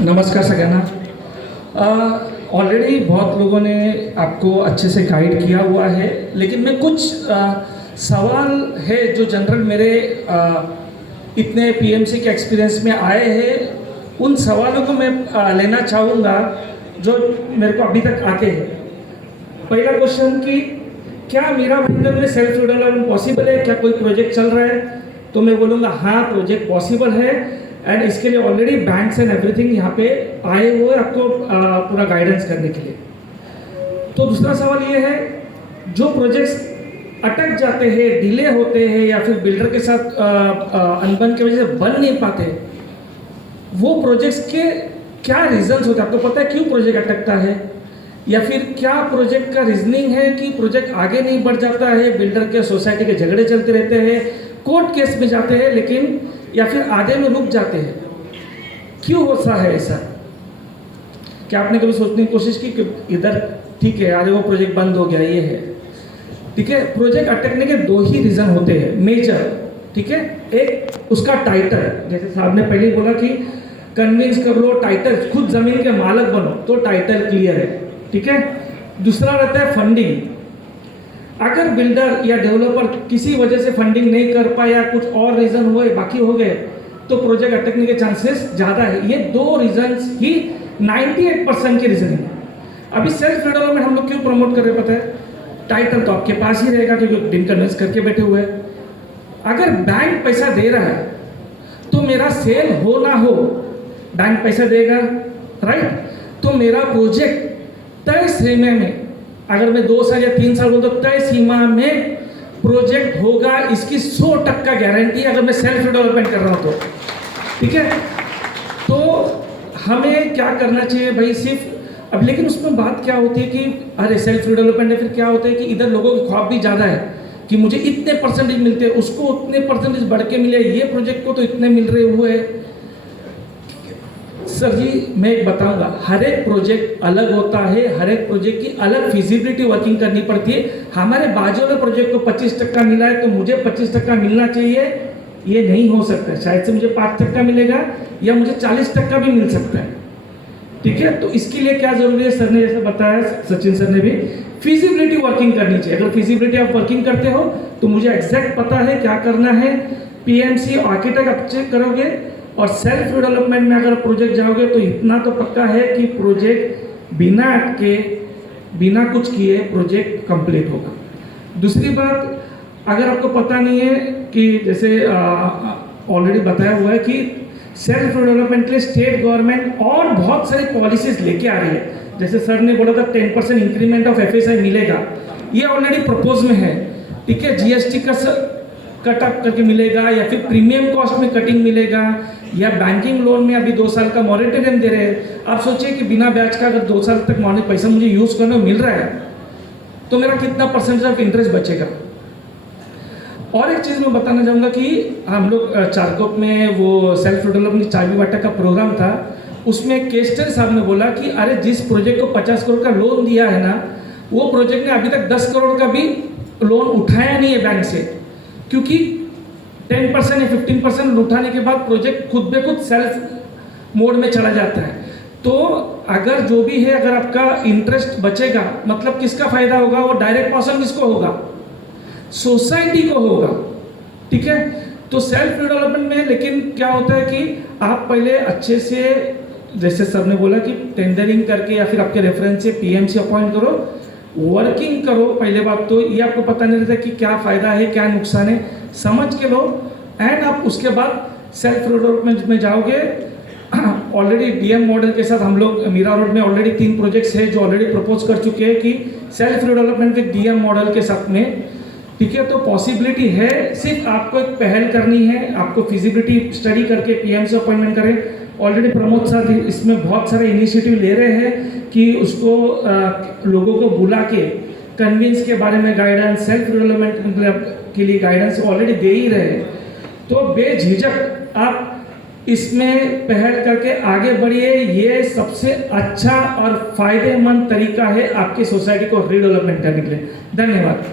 नमस्कार सगळ्यांना। ऑलरेडी बहुत लोगों ने आपको अच्छे से गाइड किया हुआ है, लेकिन मैं कुछ सवाल है जो जनरल मेरे इतने पीएमसी के एक्सपीरियंस में आए हैं, उन सवालों को मैं लेना चाहूँगा जो मेरे को अभी तक आते हैं। पहला क्वेश्चन कि क्या मीरा भाईंदर में सेल्फ डेवलपमेंट पॉसिबल है, क्या कोई प्रोजेक्ट चल रहा है? तो मैं बोलूँगा हाँ, प्रोजेक्ट पॉसिबल है एंड इसके लिए ऑलरेडी बैंक्स एंड एवरीथिंग यहाँ पे आए हुए आपको पूरा गाइडेंस करने के लिए। तो दूसरा सवाल ये है, जो प्रोजेक्ट्स अटक जाते हैं, डिले होते हैं या फिर बिल्डर के साथ अनबन की वजह से बन नहीं पाते, वो प्रोजेक्ट्स के क्या रीजंस होते हैं? आपको पता है क्यों प्रोजेक्ट अटकता है, या फिर क्या प्रोजेक्ट का रीजनिंग है कि प्रोजेक्ट आगे नहीं बढ़ जाता है, बिल्डर के सोसाइटी के झगड़े चलते रहते हैं, कोर्ट केस में जाते हैं, लेकिन या फिर आधे में रुक जाते हैं? क्यों होता है ऐसा? क्या आपने कभी सोचने की कोशिश की कि इधर ठीक है, आधे वो प्रोजेक्ट बंद हो गया, ये है ठीक है। प्रोजेक्ट अटकने के दो ही रीजन होते हैं मेजर, ठीक है। एक उसका टाइटल, जैसे साहब ने पहले बोला कि कन्विंस कर लो, टाइटल खुद जमीन के मालक बनो तो टाइटल क्लियर है, ठीक है। दूसरा रहता है फंडिंग। अगर बिल्डर या डेवलपर किसी वजह से फंडिंग नहीं कर पाया, कुछ और रीजन हुए, बाकी हो गए, तो प्रोजेक्ट अटकने के चांसेस ज़्यादा है। ये दो रीजंस ही 98% के रीजन है। अभी सेल्फ डेवलपमेंट हम लोग क्यों प्रमोट कर रहे हैं पता है? टाइटल तो आपके पास ही रहेगा क्योंकि दिन कन्विंस करके बैठे हुए हैं। अगर बैंक पैसा दे रहा है तो मेरा सेल हो ना हो, बैंक पैसा देगा, राइट? तो मेरा प्रोजेक्ट तय समय में, अगर मैं 2 साल या 3 साल बोलता तो तय सीमा में प्रोजेक्ट होगा, इसकी 100% गारंटी अगर मैं सेल्फ डेवलपमेंट कर रहा हूँ तो, ठीक है। तो हमें क्या करना चाहिए भाई? सिर्फ अब, लेकिन उसमें बात क्या होती है कि अरे सेल्फ डेवलपमेंट है, फिर क्या होता है कि इधर लोगों के ख्वाब भी ज़्यादा है कि मुझे इतने परसेंटेज मिलते हैं, उसको उतने परसेंटेज बढ़ के मिले, ये प्रोजेक्ट को तो इतने मिल रहे हुए। सर जी मैं एक बताऊंगा, हर एक प्रोजेक्ट अलग होता है, हर एक प्रोजेक्ट की अलग फिजिबिलिटी वर्किंग करनी पड़ती है। हमारे बाजू वाले प्रोजेक्ट को 25% मिला है तो मुझे 25% मिलना चाहिए, ये नहीं हो सकता। शायद से मुझे 5% मिलेगा या मुझे 40% भी मिल सकता है, ठीक है। तो इसके लिए क्या जरूरी है? सर ने जैसे बताया, सचिन सर ने भी, फिजिबिलिटी वर्किंग करनी चाहिए। अगर फिजिबिलिटी आप वर्किंग करते हो तो मुझे एग्जैक्ट पता है क्या करना है। पीएमसी आर्किटेक्ट आप चेक करोगे और सेल्फ डेवलपमेंट में अगर प्रोजेक्ट जाओगे तो इतना तो पक्का है कि प्रोजेक्ट बिना अटके, बिना कुछ किए प्रोजेक्ट कंप्लीट होगा। दूसरी बात, अगर आपको पता नहीं है कि जैसे ऑलरेडी बताया हुआ है कि सेल्फ डेवलपमेंट के लिए स्टेट गवर्नमेंट और बहुत सारी पॉलिसीज लेके आ रही है। जैसे सर ने बोला था 10% इंक्रीमेंट ऑफ एफएसआई मिलेगा, ये ऑलरेडी प्रपोज में है, ठीक है। जीएसटी का कट अप करके मिलेगा, या फिर प्रीमियम कॉस्ट में कटिंग मिलेगा, या बैंकिंग लोन में अभी 2 साल का मॉरेटोरियम दे रहे हैं। आप सोचिए कि बिना ब्याज का अगर 2 साल तक पैसा मुझे यूज करने को मिल रहा है तो मेरा कितना परसेंटेज ऑफ इंटरेस्ट बचेगा। और एक चीज़ मैं बताना चाहूँगा कि हम लोग चारकोप में वो सेल्फ डेवलपमेंट चाबी बाटा का प्रोग्राम था, उसमें केस स्टडी साहब ने बोला कि अरे जिस प्रोजेक्ट को 50 करोड़ का लोन दिया है ना, वो प्रोजेक्ट ने अभी तक 10 करोड़ का भी लोन उठाया नहीं है बैंक से, क्योंकि 10% या 15% उठाने के बाद प्रोजेक्ट खुद बे खुद सेल्फ मोड में चला जाता है। तो अगर जो भी है, अगर आपका इंटरेस्ट बचेगा, मतलब किसका फायदा होगा? वो डायरेक्ट पर्सन किसको होगा? सोसाइटी को होगा, ठीक है। तो सेल्फ डेवलपमेंट में लेकिन क्या होता है कि आप पहले अच्छे से, जैसे सर ने बोला कि टेंडरिंग करके या फिर आपके रेफरेंस से पीएमसी अपॉइंट करो, वर्किंग करो। पहले बात तो ये आपको पता नहीं रहता कि क्या फ़ायदा है क्या नुकसान है, समझ के लो, एंड आप उसके बाद सेल्फ डेवलपमेंट में जाओगे। ऑलरेडी डीएम मॉडल के साथ हम लोग मीरा रोड में ऑलरेडी 3 प्रोजेक्ट्स हैं जो ऑलरेडी प्रपोज कर चुके हैं कि self development with DM model के साथ में, ठीक है। तो पॉसिबिलिटी है, सिर्फ आपको एक पहल करनी है, आपको फिजिबिलिटी स्टडी करके पीएमसी अपॉइंटमेंट करें। ऑलरेडी प्रमोद सर इसमें बहुत सारे इनिशिएटिव ले रहे हैं कि उसको लोगों को बुला के कन्विंस के बारे में गाइडेंस, सेल्फ डेवलपमेंट के लिए गाइडेंस ऑलरेडी दे ही रहे हैं। तो बेझिझक आप इसमें पहल करके आगे बढ़िए, ये सबसे अच्छा और फायदेमंद तरीका है आपकी सोसाइटी को रीडेवलपमेंट करने के लिए। धन्यवाद।